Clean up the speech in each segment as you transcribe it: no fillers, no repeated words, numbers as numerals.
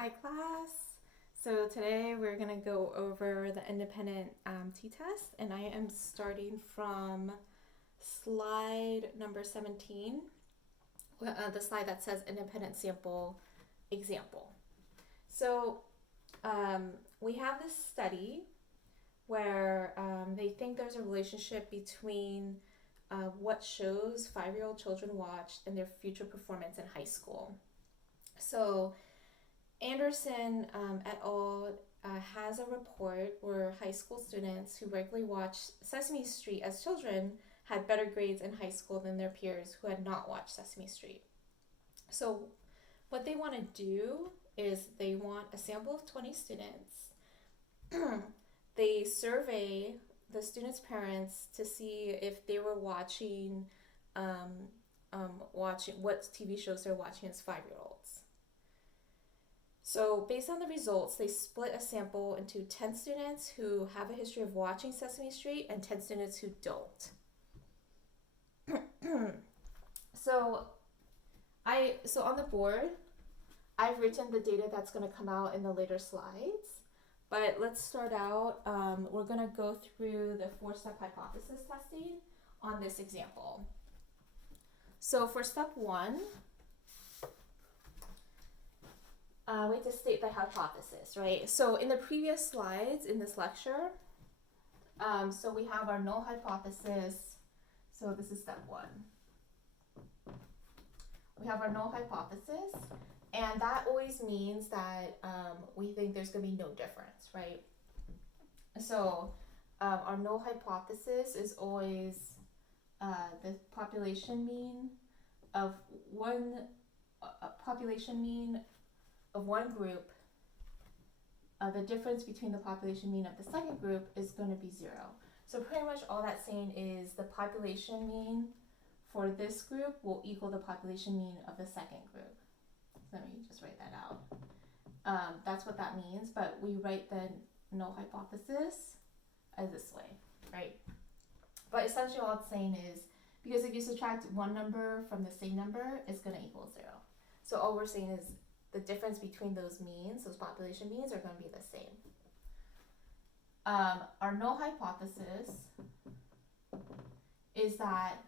Hi class. So today we're going to go over the independent t-test, and I am starting from slide number 17, the slide that says independent sample example. So we have this study where they think there's a relationship between what shows 5-year-old children watched and their future performance in high school. So Anderson et al. Has a report where high school students who regularly watched Sesame Street as children had better grades in high school than their peers who had not watched Sesame Street. So what they want to do is they want a sample of 20 students. They survey the students' parents to see if they were watching what TV shows they're watching as 5-year-olds. So based on the results, they split a sample into 10 students who have a history of watching Sesame Street and 10 students who don't. So on the board, I've written the data that's going to come out in the later slides. But let's start out. We're going to go through the 4-step hypothesis testing on this example. So for step 1, we have to state the hypothesis, right? So in the previous slides in this lecture, so we have our null hypothesis. So this is step 1. We have our null hypothesis, and that always means that we think there's going to be no difference, right? So our null hypothesis is always the population mean of one group. The difference between the population mean of the second group is going to be 0. So pretty much all that's saying is the population mean for this group will equal the population mean of the second group. Let me just write that out. That's what that means, but we write the null hypothesis as this way, right? But essentially all it's saying is, because if you subtract one number from the same number, it's going to equal 0. So all we're saying is the difference between those means, those population means, are going to be the same. Our null hypothesis is that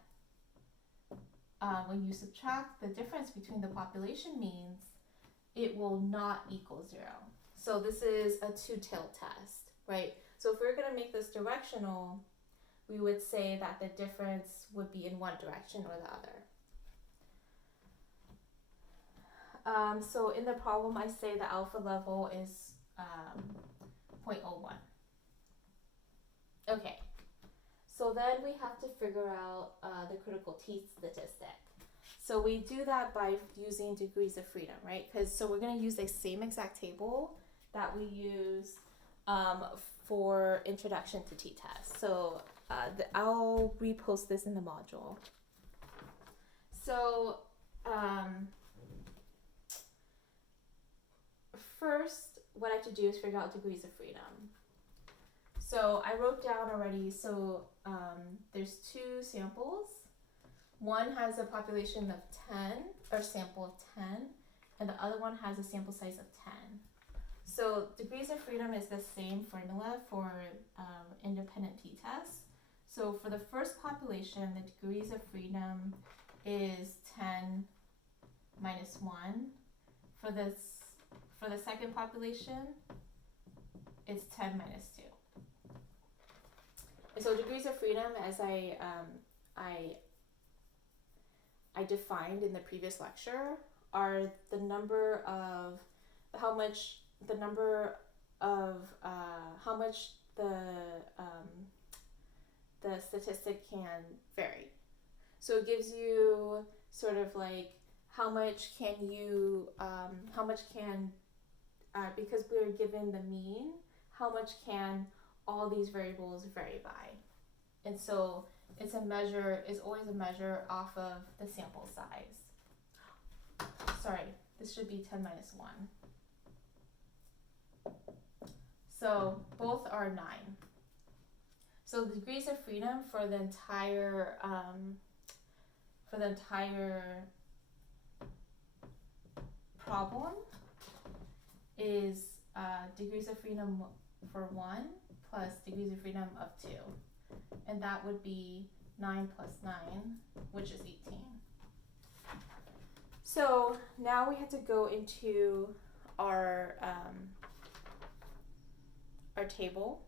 when you subtract the difference between the population means, it will not equal 0. So this is a two-tailed test, right? So if we're going to make this directional, we would say that the difference would be in one direction or the other. So in the problem, I say the alpha level is 0.01. Okay, so then we have to figure out the critical t-statistic. So we do that by using degrees of freedom, right? So we're going to use the same exact table that we use for introduction to t-test. So I'll repost this in the module. So first, what I have to do is figure out degrees of freedom. So I wrote down already, so there's 2 samples. One has a population of 10, or sample of 10, and the other one has a sample size of 10. So degrees of freedom is the same formula for independent t-tests. So for the first population, the degrees of freedom is 10 minus 1. For the second population, it's 10 minus 2. And so degrees of freedom, as I defined in the previous lecture, are the number of how much the statistic can vary. So it gives you sort of like how much can because we're given the mean, how much can all these variables vary by. And so it's always a measure off of the sample size. Sorry, this should be 10 minus 1. So both are 9. So the degrees of freedom for the entire problem is degrees of freedom for 1 plus degrees of freedom of 2. And that would be 9 plus 9, which is 18. So now we have to go into our table.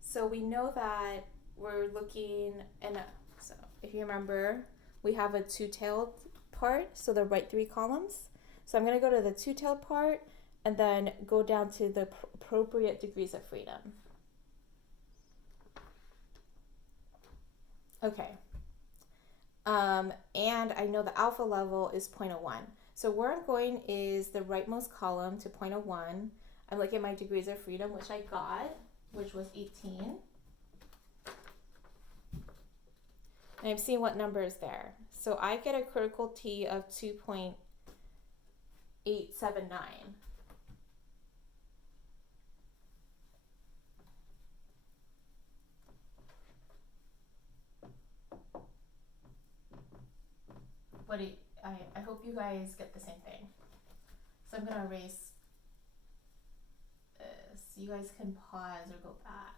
So we know that we're looking, and so if you remember, we have a two-tailed part, so the right 3 columns. So I'm going to go to the two-tailed part and then go down to the appropriate degrees of freedom. Okay. And I know the alpha level is 0.01. So where I'm going is the rightmost column to 0.01. I'm looking at my degrees of freedom, which I got, which was 18. And I'm seeing what number is there. So I get a critical T of 2.879. What do you, I hope you guys get the same thing. So I'm going to erase this. You guys can pause or go back.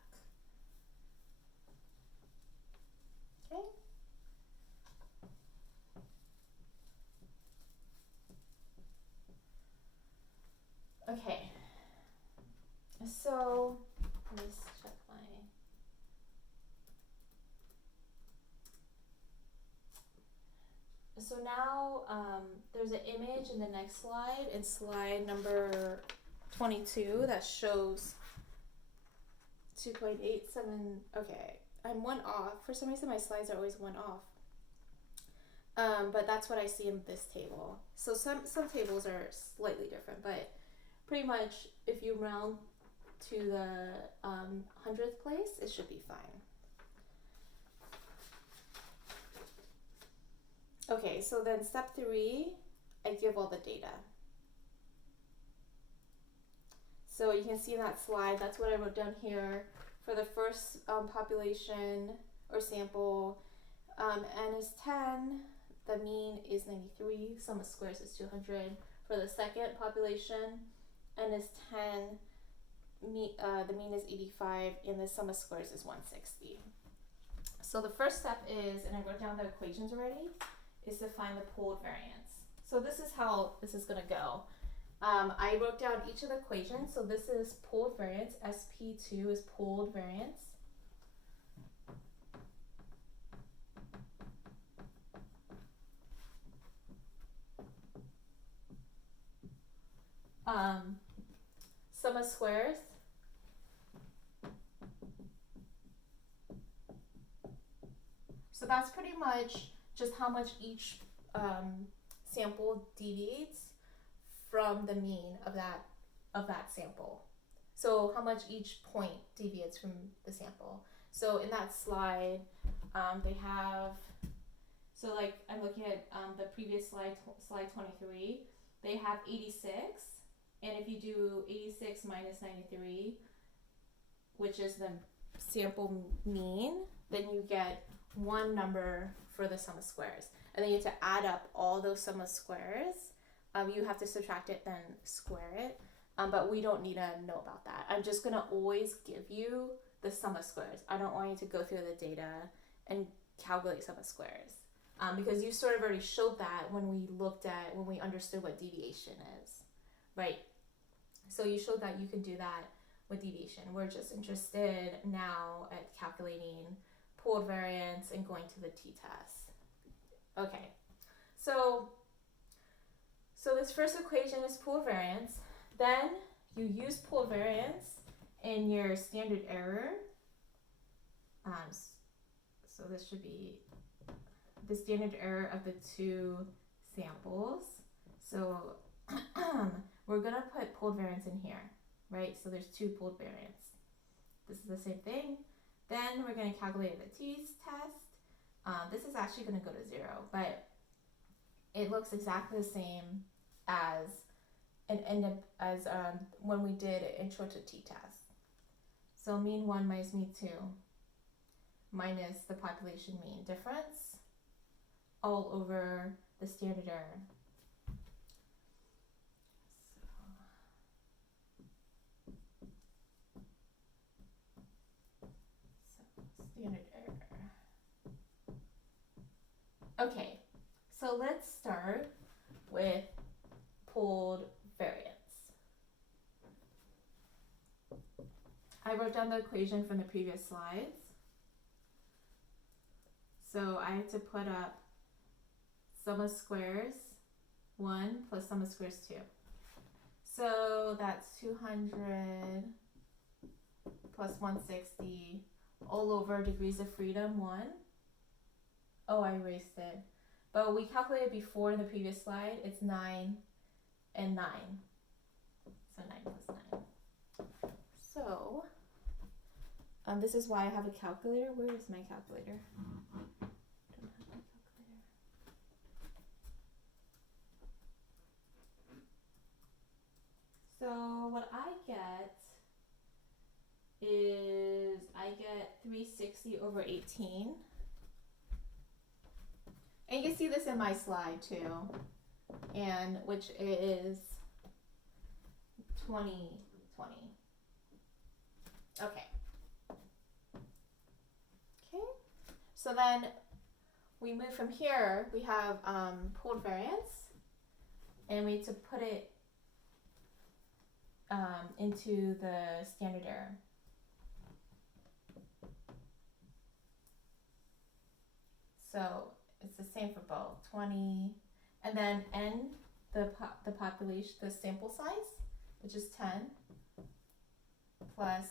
Okay. Okay. So let me check my. So now there's an image in the next slide, in slide number 22, that shows 2.87. Okay, I'm 1 off. For some reason my slides are always 1 off. But that's what I see in this table. So some tables are slightly different, but pretty much if you round to the 100th place, it should be fine. Okay, so then step 3, I give all the data. So you can see in that slide, that's what I wrote down here. For the first population or sample, n is 10, the mean is 93, sum of squares is 200. For the second population, n is 10, the mean is 85, and the sum of squares is 160. So the first step is, and I wrote down the equations already, is to find the pooled variance. So this is how this is going to go. I wrote down each of the equations. So this is pooled variance. SP2 is pooled variance. Sum of squares. So that's pretty much just how much each sample deviates from the mean of that sample. So how much each point deviates from the sample. So in that slide, they have, so like I'm looking at the previous slide, slide 23, they have 86, and if you do 86 minus 93, which is the sample mean, then you get one number for the sum of squares. And then you have to add up all those sum of squares. You have to subtract it, then square it. But we don't need to know about that. I'm just going to always give you the sum of squares. I don't want you to go through the data and calculate sum of squares. Because you sort of already showed that when we understood what deviation is, right? So you showed that you can do that with deviation. We're just interested now at calculating pooled variance and going to the t-test. Okay, so this first equation is pooled variance. Then you use pooled variance in your standard error. So this should be the standard error of the two samples. So we're gonna put pooled variance in here, right? So there's two pooled variance. This is the same thing. Then we're gonna calculate the t-test. This is actually gonna go to 0, but it looks exactly the same as when we did intro to t-test. So mean 1 minus mean 2 minus the population mean difference all over the standard error. Okay, so let's start with pooled variance. I wrote down the equation from the previous slides. So I had to put up sum of squares 1 plus sum of squares 2. So that's 200 plus 160 all over degrees of freedom 1. Oh, I erased it. But we calculated before in the previous slide, it's 9 and 9. So 9 plus 9. So, this is why I have a calculator. Where is my calculator? Don't have my calculator. So what I get is I get 360 over 18. And you can see this in my slide too, and which is 20. Okay. So then we move from here, we have pooled variance, and we need to put it into the standard error. So it's the same for both, 20, and then n, the population, the sample size, which is 10, plus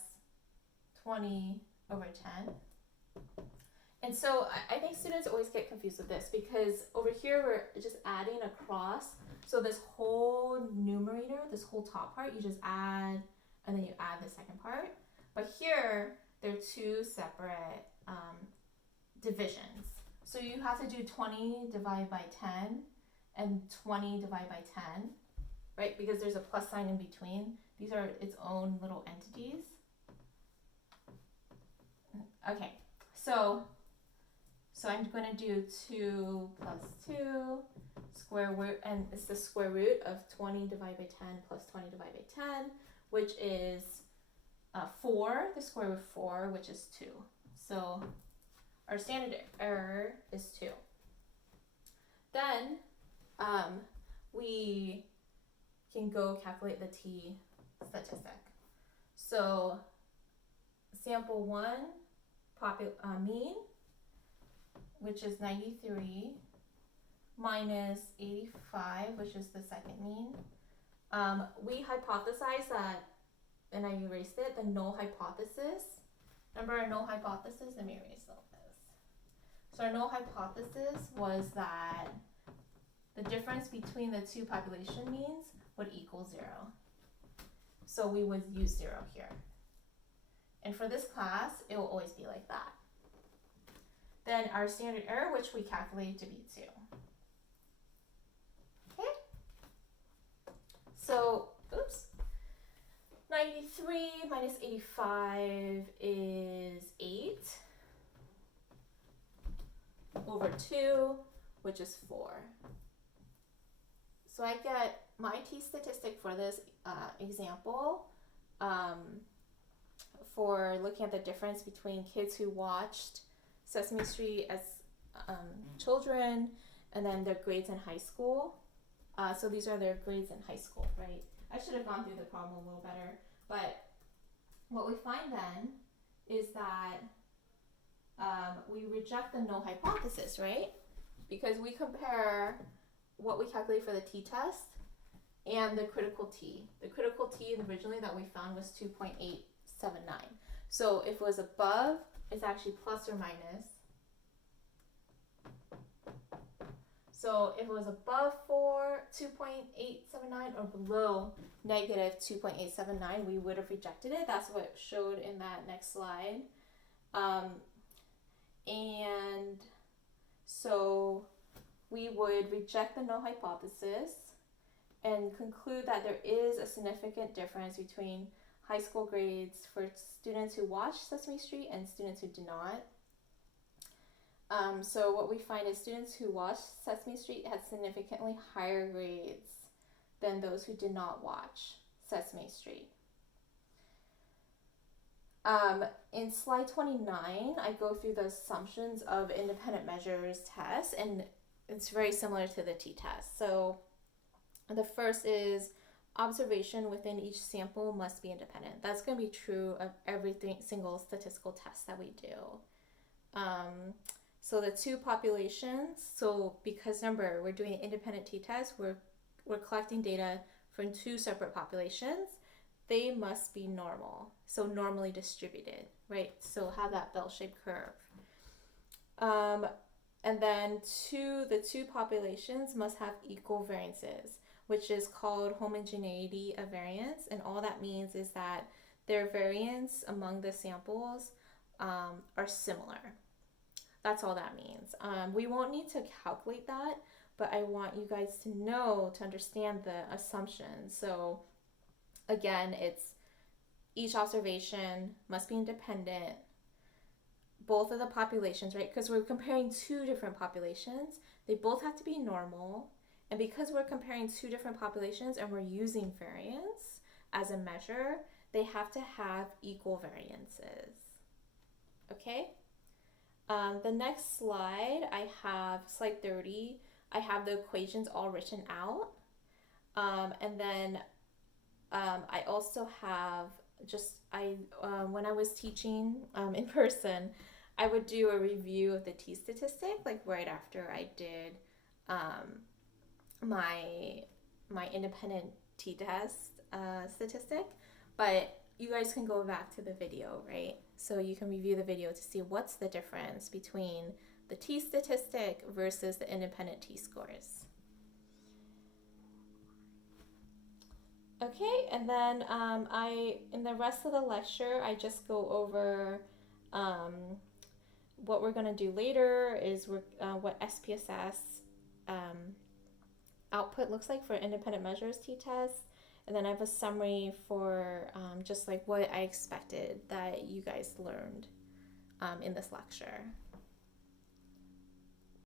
20 over 10. And so I think students always get confused with this because over here we're just adding across. So this whole numerator, this whole top part, you just add and then you add the second part. But here, they're two separate divisions. So you have to do 20 divided by 10 and 20 divided by 10, right? Because there's a plus sign in between. These are its own little entities. Okay, so I'm going to do 2 plus 2 square root, and it's the square root of 20 divided by 10 plus 20 divided by 10, which is 4, the square root of 4, which is 2. So our standard error is 2. Then we can go calculate the t statistic. So sample 1 mean, which is 93, minus 85, which is the second mean. We hypothesized that, and I erased it, the null hypothesis. Remember our null hypothesis? Let me erase all this. So our null hypothesis was that the difference between the two population means would equal 0. So we would use 0 here. And for this class, it will always be like that. Then our standard error, which we calculated to be 2. Okay? So, 93 minus 85 is 8 over 2, which is 4. So I get my t statistic for this example for looking at the difference between kids who watched Sesame Street as children and then their grades in high school. So these are their grades in high school, right? I should have gone through the problem a little better, but what we find then is that we reject the null hypothesis, right? Because we compare what we calculate for the t-test and the critical t. The critical t originally that we found was 2.879. So if it was above, it's actually plus or minus. So if it was above 2.879 or below negative 2.879, we would have rejected it. That's what showed in that next slide. And so we would reject the null hypothesis and conclude that there is a significant difference between high school grades for students who watch Sesame Street and students who do not. So what we find is students who watch Sesame Street had significantly higher grades than those who did not watch Sesame Street. In slide 29, I go through the assumptions of independent measures test, and it's very similar to the t-test. So the first is observation within each sample must be independent. That's going to be true of every single statistical test that we do. So the two populations, so because remember, we're doing an independent t-test, we're collecting data from two separate populations. They must be normal, so normally distributed, right? So have that bell-shaped curve. And then the two populations must have equal variances, which is called homogeneity of variance. And all that means is that their variance among the samples are similar. That's all that means. We won't need to calculate that, but I want you guys to know, to understand the assumption. So again, it's each observation must be independent. Both of the populations, right? Because we're comparing two different populations, they both have to be normal. And because we're comparing two different populations and we're using variance as a measure, they have to have equal variances. Okay? The next slide, I have slide 30. I have the equations all written out. And then I also have when I was teaching in person, I would do a review of the t-statistic, like right after I did my independent t-test statistic. But you guys can go back to the video, right? So you can review the video to see what's the difference between the t-statistic versus the independent t-scores. Okay, and then in the rest of the lecture, I just go over what we're going to do later is what SPSS output looks like for independent measures t-test. And then I have a summary for just like what I expected that you guys learned in this lecture.